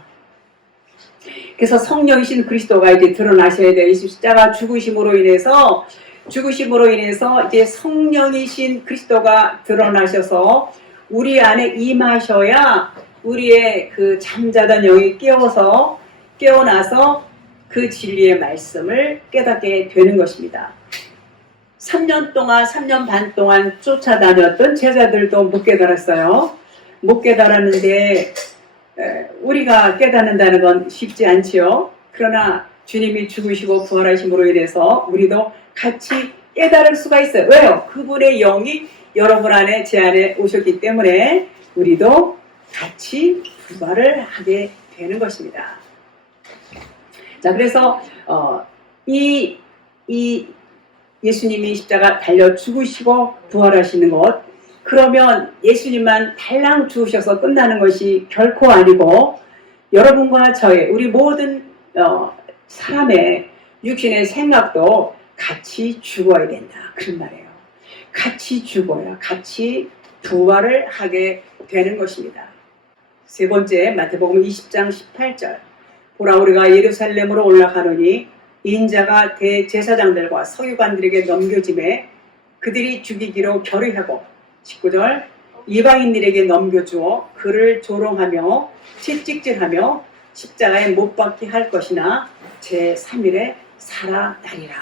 그래서 성령이신 그리스도가 이제 드러나셔야 돼요. 예수 십자가 죽으심으로 인해서 이제 성령이신 그리스도가 드러나셔서 우리 안에 임하셔야 우리의 그 잠자던 영이 깨어나서 그 진리의 말씀을 깨닫게 되는 것입니다. 3년 반 동안 쫓아다녔던 제자들도 못 깨달았어요. 못 깨달았는데 우리가 깨닫는다는 건 쉽지 않지요. 그러나 주님이 죽으시고 부활하심으로 인해서 우리도 같이 깨달을 수가 있어요. 왜요? 그분의 영이 여러분 안에 제 안에 오셨기 때문에 우리도 같이 부활을 하게 되는 것입니다. 자, 그래서 이 예수님이 십자가 달려 죽으시고 부활하시는 것, 그러면 예수님만 달랑 죽으셔서 끝나는 것이 결코 아니고 여러분과 저의 우리 모든 사람의 육신의 생각도 같이 죽어야 된다. 그런 말이에요. 같이 죽어야 같이 부활을 하게 되는 것입니다. 세 번째, 마태복음 20장 18절. 보라, 우리가 예루살렘으로 올라가노니 인자가 대제사장들과 서기관들에게 넘겨짐에 그들이 죽이기로 결의하고, 19절, 이방인들에게 넘겨주어 그를 조롱하며 채찍질하며 십자가에 못 박게 할 것이나 제3일에 살아나리라.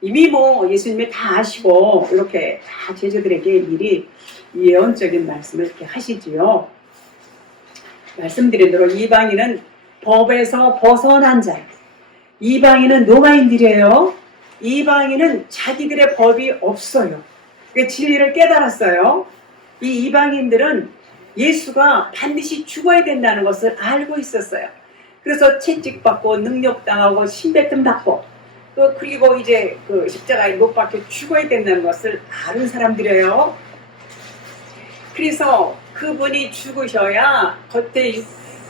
이미 예수님이 다 아시고 이렇게 다 제자들에게 미리 예언적인 말씀을 이렇게 하시지요. 말씀드린 대로 이방인은 법에서 벗어난 자, 이방인은 노마인들이에요. 이방인은 자기들의 법이 없어요. 진리를 깨달았어요. 이 이방인들은 예수가 반드시 죽어야 된다는 것을 알고 있었어요. 그래서 채찍받고 능력당하고 신배뜸 받고 그리고 이제 그 십자가에 못 박혀 죽어야 된다는 것을 아는 사람들이에요. 그래서 그분이 죽으셔야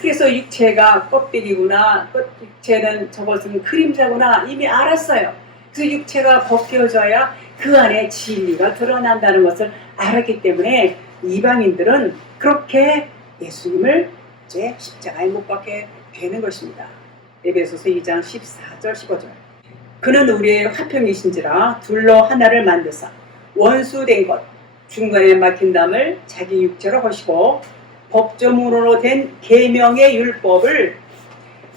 그래서 육체가 껍데기구나, 육체는 저것은 그림자구나 이미 알았어요. 그래서 육체가 벗겨져야 그 안에 진리가 드러난다는 것을 알았기 때문에 이방인들은 그렇게 예수님을 이제 십자가에 못 박게 되는 것입니다. 에베소서 2장 14절 15절. 그는 우리의 화평이신지라 둘로 하나를 만드사 원수된 것 중간에 막힌 담을 자기 육체로 하시고 법조문으로 된 계명의 율법을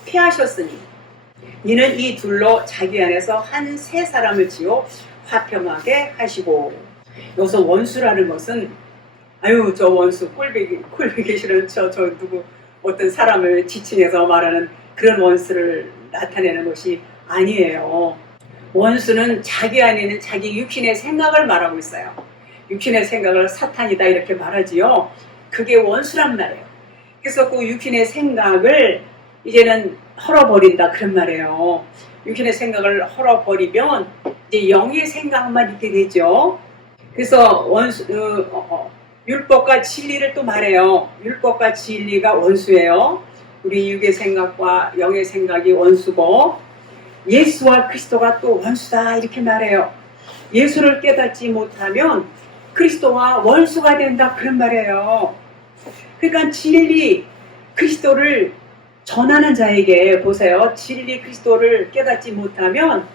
폐하셨으니 이는 이 둘로 자기 안에서 한 세 사람을 지어 화평하게 하시고. 여기서 원수라는 것은 저 원수 꼴보기 싫은 저 누구 어떤 사람을 지칭해서 말하는 그런 원수를 나타내는 것이 아니에요. 원수는 자기 안에 있는 자기 육신의 생각을 말하고 있어요. 육신의 생각을 사탄이다 이렇게 말하지요. 그게 원수란 말이에요. 그래서 그 육신의 생각을 이제는 헐어버린다 그런 말이에요. 육신의 생각을 헐어버리면 이제 영의 생각만 있게 되죠. 그래서 율법과 진리를 또 말해요. 율법과 진리가 원수예요. 우리 육의 생각과 영의 생각이 원수고 예수와 그리스도가 또 원수다 이렇게 말해요. 예수를 깨닫지 못하면 그리스도와 원수가 된다 그런 말이에요. 그러니까 진리 그리스도를 전하는 자에게 보세요. 진리 그리스도를 깨닫지 못하면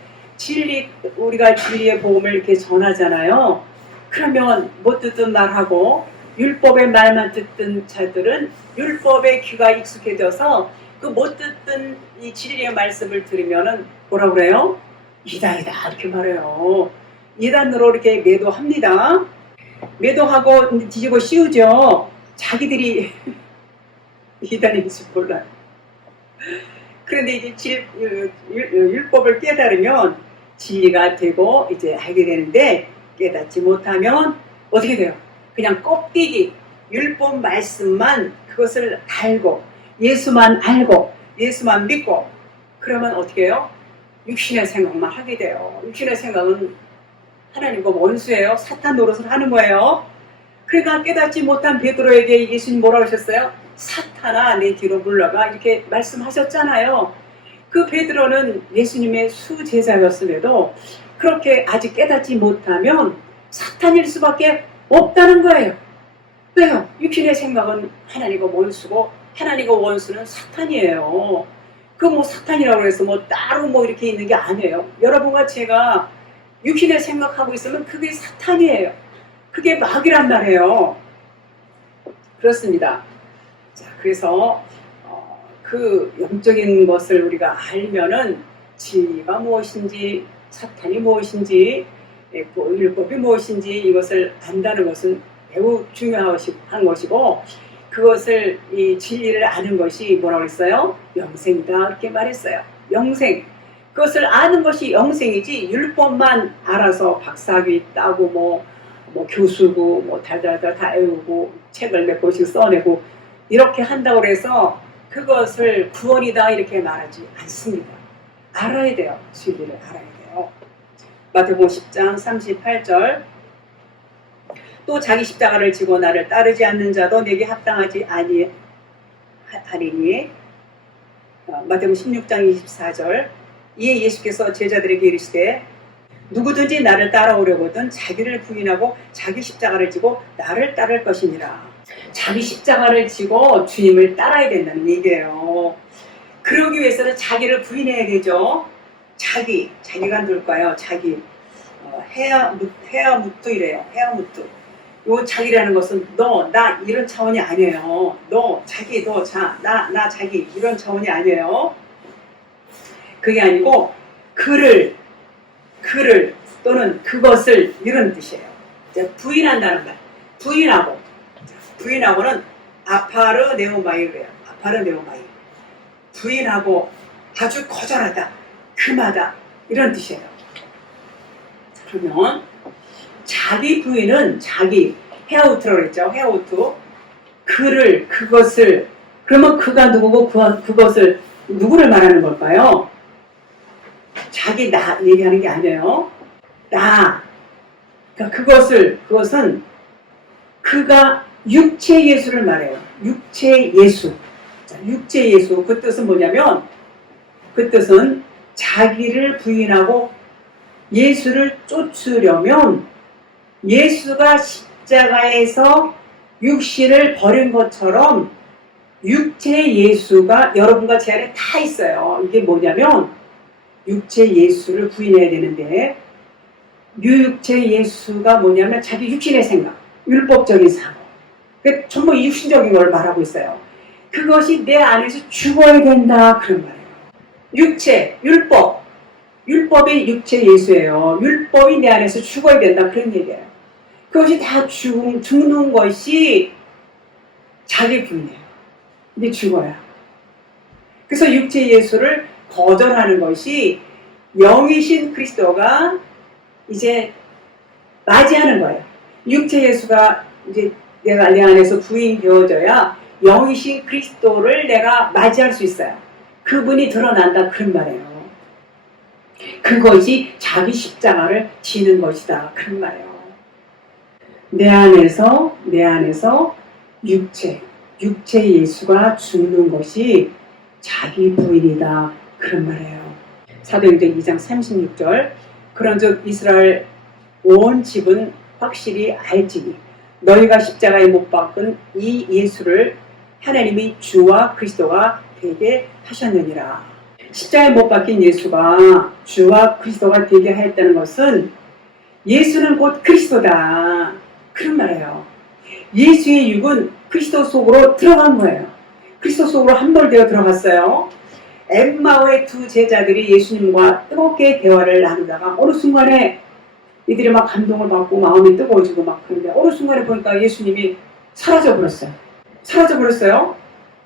우리가 진리의 복음을 이렇게 전하잖아요. 그러면 못 듣던 말하고 율법의 말만 듣던 자들은 율법의 귀가 익숙해져서 그 못 듣던 이 진리의 말씀을 들으면은 뭐라 그래요? 이단이다 이렇게 말해요. 이단으로 이렇게 매도합니다. 매도하고 뒤집어 씌우죠. 자기들이 이단인지 몰라요. 그런데 이제 율법을 깨달으면 진리가 되고 이제 알게 되는데, 깨닫지 못하면 어떻게 돼요? 그냥 껍데기 율법 말씀만 그것을 알고 예수만 알고 예수만 믿고 그러면 어떻게 해요? 육신의 생각만 하게 돼요. 육신의 생각은 하나님과 원수예요. 사탄 노릇을 하는 거예요. 그러니까 깨닫지 못한 베드로에게 예수님 뭐라고 하셨어요? 사탄아 내 뒤로 물러가 이렇게 말씀하셨잖아요. 그 베드로는 예수님의 수제자였음에도 그렇게 아직 깨닫지 못하면 사탄일 수밖에 없다는 거예요. 왜요? 육신의 생각은 하나님과 원수고 하나님과 원수는 사탄이에요. 그 뭐 사탄이라고 해서 뭐 따로 뭐 이렇게 있는 게 아니에요. 여러분과 제가 육신의 생각하고 있으면 그게 사탄이에요. 그게 마귀란 말이에요. 그렇습니다. 자, 그래서 그 영적인 것을 우리가 알면은 진리가 무엇인지 사탄이 무엇인지 율법이 무엇인지 이것을 안다는 것은 매우 중요한 것이고, 그것을 이 진리를 아는 것이 뭐라고 했어요? 영생이다 이렇게 말했어요. 영생. 그것을 아는 것이 영생이지 율법만 알아서 박사학위 따고 뭐 교수고 뭐 달달달 다 외우고 책을 몇 권씩 써내고 이렇게 한다고 해서 그것을 구원이다 이렇게 말하지 않습니다. 알아야 돼요. 진리를 알아야 돼요. 마태복음 10장 38절 또 자기 십자가를 지고 나를 따르지 않는 자도 내게 합당하지 아니하리니. 마태복음 16장 24절 이에 예수께서 제자들에게 이르시되 누구든지 나를 따라오려거든 자기를 부인하고 자기 십자가를 지고 나를 따를 것이니라. 자기 십자가를 지고 주님을 따라야 된다는 얘기예요. 그러기 위해서는 자기를 부인해야 되죠. 자기가 누굴까요? 자기. 헤아무트 이래요. 헤아무트. 요 자기라는 것은 너, 나 이런 차원이 아니에요. 너, 자기, 너, 나, 자기 이런 차원이 아니에요. 그게 아니고 그를 또는 그것을 이런 뜻이에요. 부인한다는 말. 부인하고는 아파르네오마이래요. 아파르네오마이. 부인하고 아주 거절하다, 금하다 이런 뜻이에요. 그러면 자기 부인은 자기 헤아우트라고 그랬죠. 헤아우트. 그것을 그러면 그가 누구고 그것을 누구를 말하는 걸까요? 자기 나 얘기하는 게 아니에요. 나. 그러니까 그것은 그가 육체 예수를 말해요. 육체 예수. 자, 육체 예수. 그 뜻은 뭐냐면 그 뜻은 자기를 부인하고 예수를 쫓으려면 예수가 십자가에서 육신을 버린 것처럼 육체 예수가 여러분과 제 안에 다 있어요. 이게 뭐냐면 육체 예수를 부인해야 되는데 육체 예수가 뭐냐면 자기 육신의 생각, 율법적인 사고, 전부 육신적인 걸 말하고 있어요. 그것이 내 안에서 죽어야 된다 그런 말이에요. 육체, 율법이 육체 예수예요. 율법이 내 안에서 죽어야 된다 그런 얘기예요. 그것이 다 죽는 것이 자기 부인이에요. 이게 죽어야. 그래서 육체 예수를 거절하는 것이 영이신 그리스도가 이제 맞이하는 거예요. 육체 예수가 이제 내가 내 안에서 부인되어져야 영이신 그리스도를 내가 맞이할 수 있어요. 그분이 드러난다 그런 말이에요. 그것이 자기 십자가를 지는 것이다 그런 말이에요. 내 안에서 육체 예수가 죽는 것이 자기 부인이다 그런 말이에요. 사도행전 2장 36절 그런즉 이스라엘 온 집은 확실히 알지니 너희가 십자가에 못 박은 이 예수를 하나님이 주와 그리스도가 되게 하셨느니라. 십자가에 못 박힌 예수가 주와 그리스도가 되게 하였다는 것은 예수는 곧 그리스도다 그런 말이에요. 예수의 육은 그리스도 속으로 들어간 거예요. 그리스도 속으로 함몰되어 들어갔어요. 엠마오의 두 제자들이 예수님과 뜨겁게 대화를 나누다가 어느 순간에 이들이 막 감동을 받고 마음이 뜨거워지고 막 그런데 어느 순간에 보니까 예수님이 사라져버렸어요. 사라져버렸어요.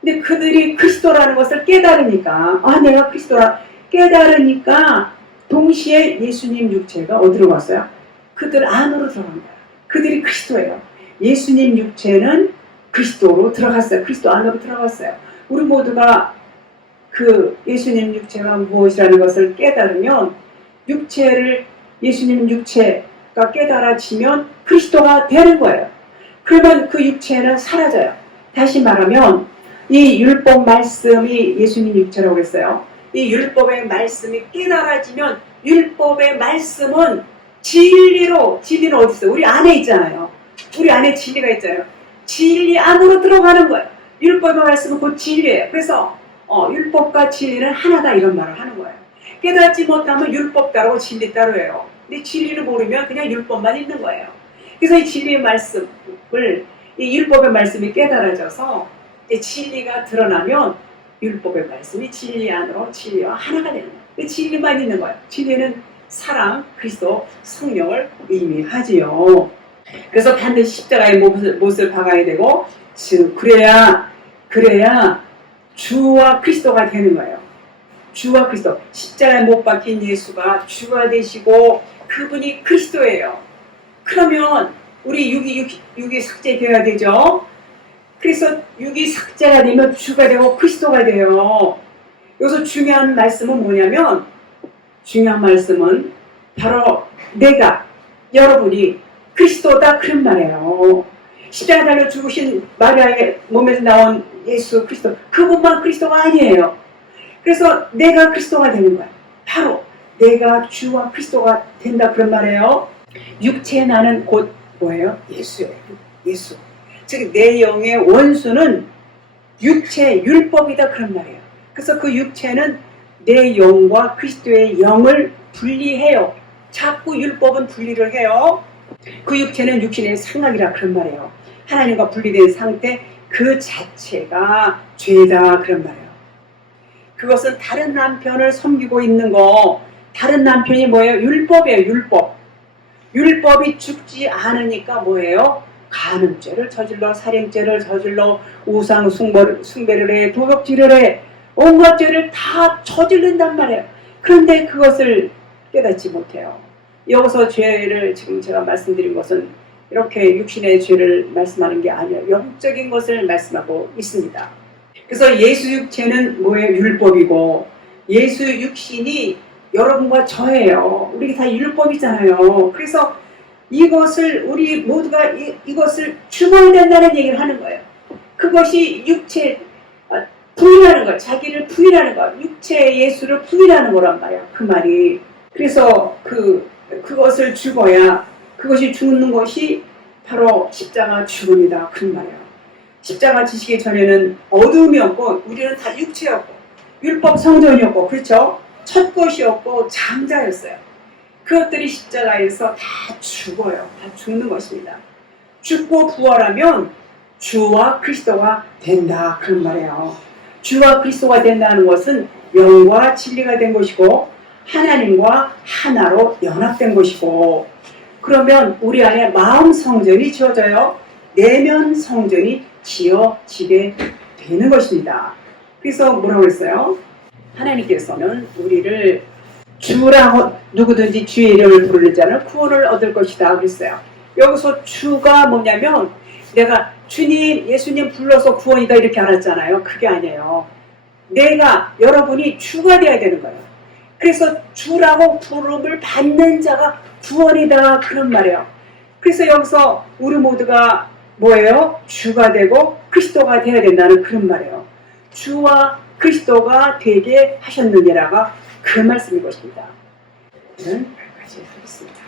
근데 그들이 그리스도라는 것을 깨달으니까 내가 그리스도라 깨달으니까 동시에 예수님 육체가 어디로 갔어요? 그들 안으로 들어간 거예요. 그들이 그리스도예요. 예수님 육체는 그리스도로 들어갔어요. 그리스도 안으로 들어갔어요. 우리 모두가 그 예수님 육체가 무엇이라는 것을 깨달으면 예수님 육체가 깨달아지면 그리스도가 되는 거예요. 그러면 그 육체는 사라져요. 다시 말하면 이 율법 말씀이 예수님 육체라고 했어요. 이 율법의 말씀이 깨달아지면 율법의 말씀은 진리는 어디 있어요? 우리 안에 있잖아요. 우리 안에 진리가 있잖아요. 진리 안으로 들어가는 거예요. 율법의 말씀은 곧 진리예요. 그래서 율법과 진리는 하나다 이런 말을 하는 거예요. 깨닫지 못하면 율법 따르고 진리 따로예요. 근데 진리를 모르면 그냥 율법만 있는 거예요. 그래서 이 진리의 말씀을 이 율법의 말씀이 깨달아져서 진리가 드러나면 율법의 말씀이 진리 안으로 진리와 하나가 되는 거예요. 진리만 있는 거예요. 진리는 사랑, 그리스도, 성령을 의미하지요. 그래서 반드시 십자가의 못을 박아야 되고 그래야 주와 그리스도가 되는 거예요. 주와 그리스도. 십자가에 못 박힌 예수가 주가 되시고 그분이 그리스도예요. 그러면 우리 육이 삭제되어야 되죠. 그래서 육이 삭제가 되면 주가 되고 그리스도가 돼요. 여기서 중요한 말씀은 뭐냐면 바로 여러분이 그리스도다 그런 말이에요. 십자가 달려 죽으신 마리아의 몸에서 나온 예수 그리스도 그분만 그리스도가 아니에요. 그래서 내가 그리스도가 되는 거야. 바로 내가 주와 그리스도가 된다 그런 말이에요. 육체의 나는 곧 뭐예요? 예수예요. 예수. 즉 내 영의 원수는 율법이다 그런 말이에요. 그래서 그 육체는 내 영과 그리스도의 영을 분리해요. 자꾸 율법은 분리를 해요. 그 육체는 육신의 상락이라 그런 말이에요. 하나님과 분리된 상태 그 자체가 죄다 그런 말이에요. 그것은 다른 남편을 섬기고 있는 거. 다른 남편이 뭐예요? 율법이에요. 율법이 죽지 않으니까 뭐예요? 간음죄를 저질러, 살인죄를 저질러, 우상 숭배를 해, 도둑질을 해, 온갖 죄를 다 저지른단 말이에요. 그런데 그것을 깨닫지 못해요. 여기서 죄를 지금 제가 말씀드린 것은 이렇게 육신의 죄를 말씀하는 게 아니에요. 영적인 것을 말씀하고 있습니다. 그래서 예수 육체는 뭐예요? 율법이고 예수 육신이 여러분과 저예요. 우리 다 율법이잖아요. 그래서 이것을 우리 모두가 이것을 추구한다는 얘기를 하는 거예요. 그것이 육체 부인하는 거예요. 자기를 부인하는 거예요. 육체 예수를 부인하는 거란 말이에요. 그 말이. 그래서 그것을 죽어야 그것이 죽는 것이 바로 십자가 죽음이다. 그런 말이에요. 십자가 지시기 전에는 어둠이었고 우리는 다 육체였고 율법 성전이었고 그렇죠? 첫 것이었고 장자였어요. 그것들이 십자가에서 다 죽어요. 다 죽는 것입니다. 죽고 부활하면 주와 그리스도가 된다. 그런 말이에요. 주와 그리스도가 된다는 것은 영과 진리가 된 것이고 하나님과 하나로 연합된 것이고 그러면 우리 안에 마음 성전이 지어져요. 내면 성전이 지어지게 되는 것입니다. 그래서 뭐라고 했어요? 하나님께서는 우리를 주라고 누구든지 주의 이름을 부르는 자는 구원을 얻을 것이다 그랬어요. 여기서 주가 뭐냐면 내가 주님 예수님 불러서 구원이다 이렇게 알았잖아요. 그게 아니에요. 여러분이 주가 되어야 되는 거예요. 그래서 주라고 부름을 받는 자가 구원이다 그런 말이에요. 그래서 여기서 우리 모두가 뭐예요? 주가 되고 그리스도가 되어야 된다는 그런 말이에요. 주와 그리스도가 되게 하셨느니라가 그 말씀인 것입니다. 저는 여기까지 하겠습니다.